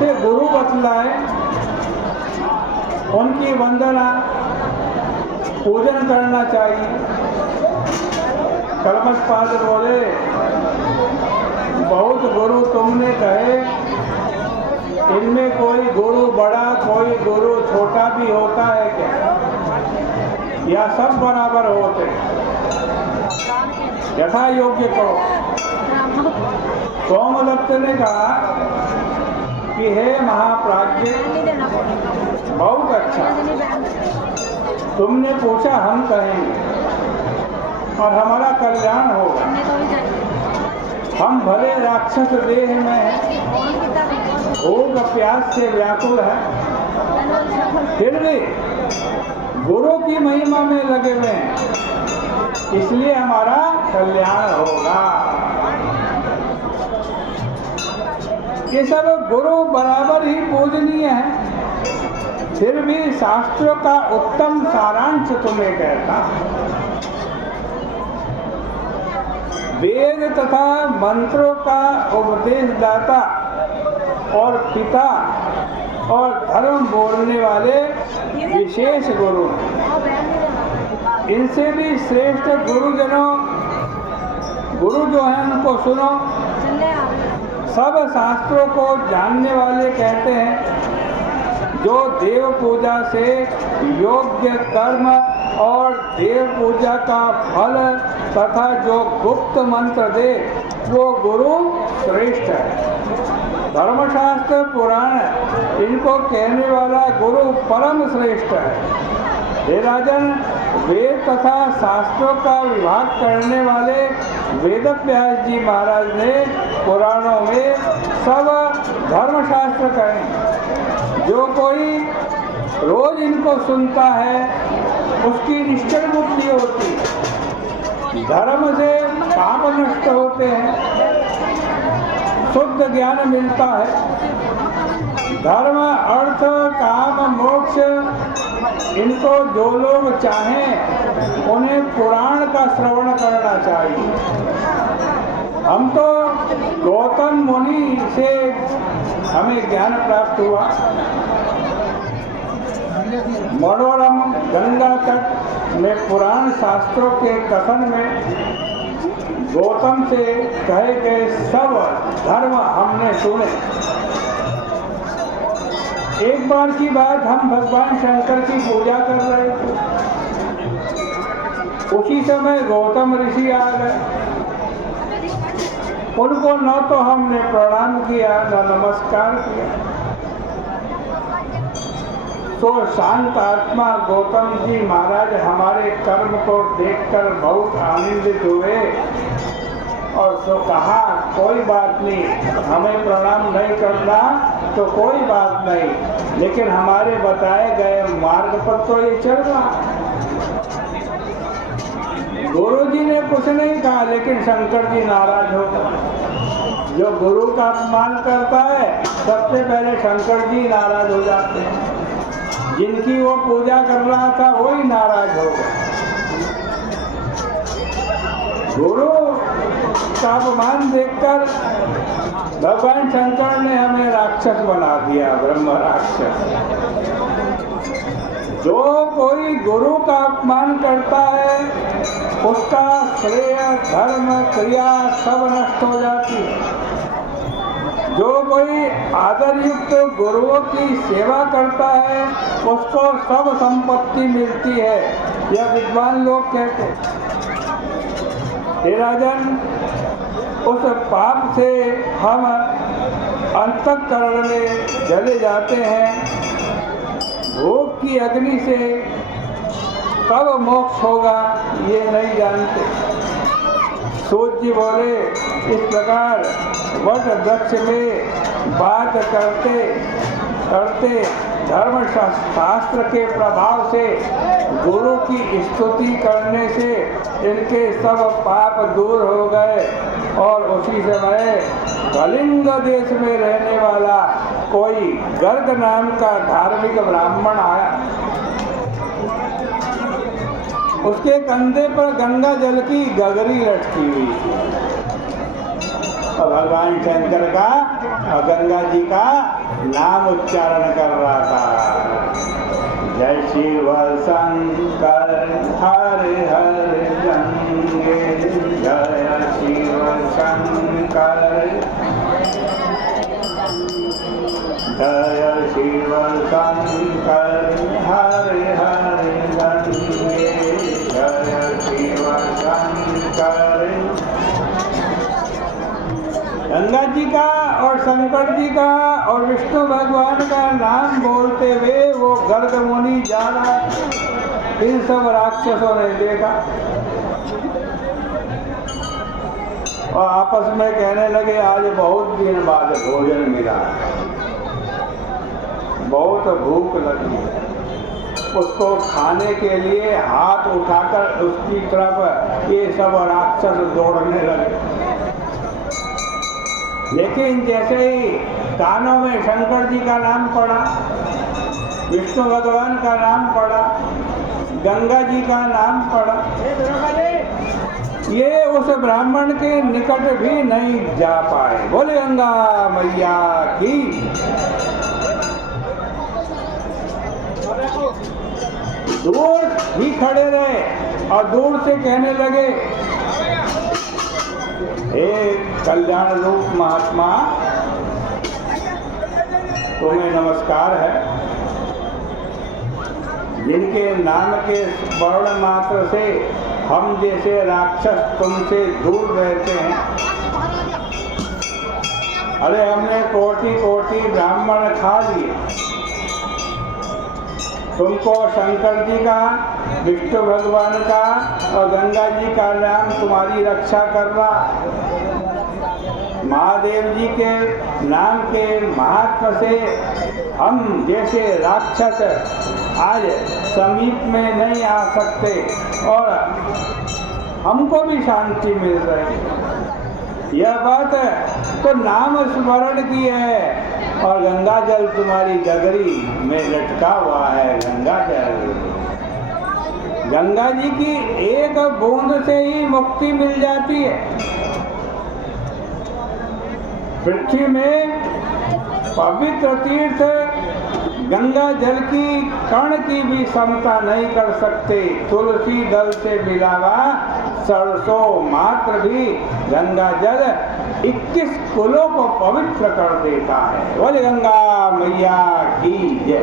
उनसे गुरु बतलाए, उनकी वंदना पूजन करना चाहिए। कलमशपाद बोले, बहुत गुरु तुमने कहे, इनमें कोई गुरु बड़ा कोई गुरु छोटा भी होता है क्या, या सब बराबर होते? यथा योग्य करो। सोमदत्त ने कहा कि हे महाप्राज्य, बहुत अच्छा, तुमने पूछा, हम कहेंगे और हमारा कल्याण होगा। हम भले राक्षस देह में भूख प्यास से व्याकुल है, फिर भी गुरु की महिमा में लगे हुए हैं, इसलिए हमारा कल्याण होगा। ये सब गुरु बराबर ही पूजनीय है, फिर भी शास्त्रों का उत्तम सारांश तुम्हें कहता। वेद तथा मंत्रों का उपदेशदाता और पिता और धर्म बोलने वाले विशेष गुरु, इनसे भी श्रेष्ठ गुरुजनों, गुरु जो हैं उनको सुनो। सब शास्त्रों को जानने वाले कहते हैं, जो देव पूजा से योग्य कर्म और देव पूजा का फल तथा जो गुप्त मंत्र दे, वो गुरु श्रेष्ठ है। धर्मशास्त्र पुराण इनको कहने वाला गुरु परम श्रेष्ठ है। हे राजन, वेद तथा शास्त्रों का विभाग करने वाले वेदव्यास जी महाराज ने पुराणों में सब धर्मशास्त्र कहे। जो कोई रोज इनको सुनता है, उसकी निश्चल बुद्धि होती है, धर्म से पाप नष्ट होते हैं, शुद्ध ज्ञान मिलता है। धर्म, अर्थ, काम, मोक्ष, इनको जो लोग चाहें उन्हें पुराण का श्रवण करना चाहिए। हम तो गौतम मुनि से हमें ज्ञान प्राप्त हुआ। मनोरम गंगा तट में पुराण शास्त्रों के कथन में गौतम से कहे गए सब धर्म हमने सुने। एक बार की बात, हम भगवान शंकर की पूजा कर रहे थे, उसी समय गौतम ऋषि आ गए। उनको न तो हमने प्रणाम किया न नमस्कार किया। तो शांत आत्मा गौतम जी महाराज हमारे कर्म को देखकर बहुत आनंदित हुए और तो कहा, कोई बात नहीं, हमें प्रणाम नहीं करना तो कोई बात नहीं, लेकिन हमारे बताए गए मार्ग पर तो ये चल रहा। गुरु जी ने कुछ नहीं कहा, लेकिन शंकर जी नाराज हो गए। जो गुरु का अपमान करता है, सबसे पहले शंकर जी नाराज हो जाते हैं। जिनकी वो पूजा कर रहा था, वही नाराज हो गए। गुरु का अपमान देखकर भगवान शंकर ने हमें राक्षस बना दिया, ब्रह्म राक्षस। जो कोई गुरु का अपमान करता है, उसका श्रेय, धर्म, क्रिया सब नष्ट हो जाती है। जो कोई आदर युक्त गुरुओं की सेवा करता है, उसको सब संपत्ति मिलती है, यह विद्वान लोग कहते हैं। हे राजन, उस पाप से हम अंतःकरण में जले जाते हैं। भोग की अग्नि से कब मोक्ष होगा ये नहीं जानते। सूत जी बोले, इस प्रकार वट वृक्ष में बात करते करते धर्मशास्त्र के प्रभाव से गुरु की स्तुति करने से इनके सब पाप दूर हो गए। और उसी समय कलिंग देश में रहने वाला कोई गर्ग नाम का धार्मिक ब्राह्मण आया। उसके कंधे पर गंगा जल की गगरी लटकी हुई थी। भगवान शंकर का और गंगा जी का नाम उच्चारण कर रहा था। जय शिव शंकर हरे हरे गंगे, जय शिव शंकर जय शिव शंकर हरे हरे गंगे, जय शिव शंकर। गंगा जी का और शंकर जी का और विष्णु भगवान का नाम बोलते हुए वो गर्ग मुनि जा रहा। इन सब राक्षसों ने देखा और आपस में कहने लगे आज बहुत दिन बाद भोजन मिला, बहुत भूख लगी। उसको खाने के लिए हाथ उठाकर उसकी तरफ ये सब राक्षस दौड़ने लगे। लेकिन जैसे ही कानों में शंकर जी का नाम पड़ा, विष्णु भगवान का नाम पड़ा, गंगा जी का नाम पड़ा, ये उस ब्राह्मण के निकट भी नहीं जा पाए। बोले गंगा मैया की। दूर भी खड़े रहे और दूर से कहने लगे, हे कल्याण रूप महात्मा, तुम्हें नमस्कार है। जिनके नाम के वर्ण मात्र से हम जैसे राक्षस तुमसे दूर रहते हैं। अरे हमने कोटि कोटि ब्राह्मण खा लिए, तुमको शंकर जी का, विष्णु भगवान का और गंगा जी का नाम तुम्हारी रक्षा कर रहा। महादेव जी के नाम के महात्म से हम जैसे राक्षस आज समीप में नहीं आ सकते और हमको भी शांति मिल रही। यह बात तो नाम स्मरण की है और गंगा जल तुम्हारी गगरी में लटका हुआ है। गंगा जल, गंगा जी की एक बूंद से ही मुक्ति मिल जाती है। पृथ्वी में पवित्र तीर्थ गंगा जल की कण की भी समता नहीं कर सकते। तुलसी दल से मिलावा सरसों मात्र भी गंगा जल 21 कुलों को पवित्र कर देता है। बोले गंगा मैया की जय।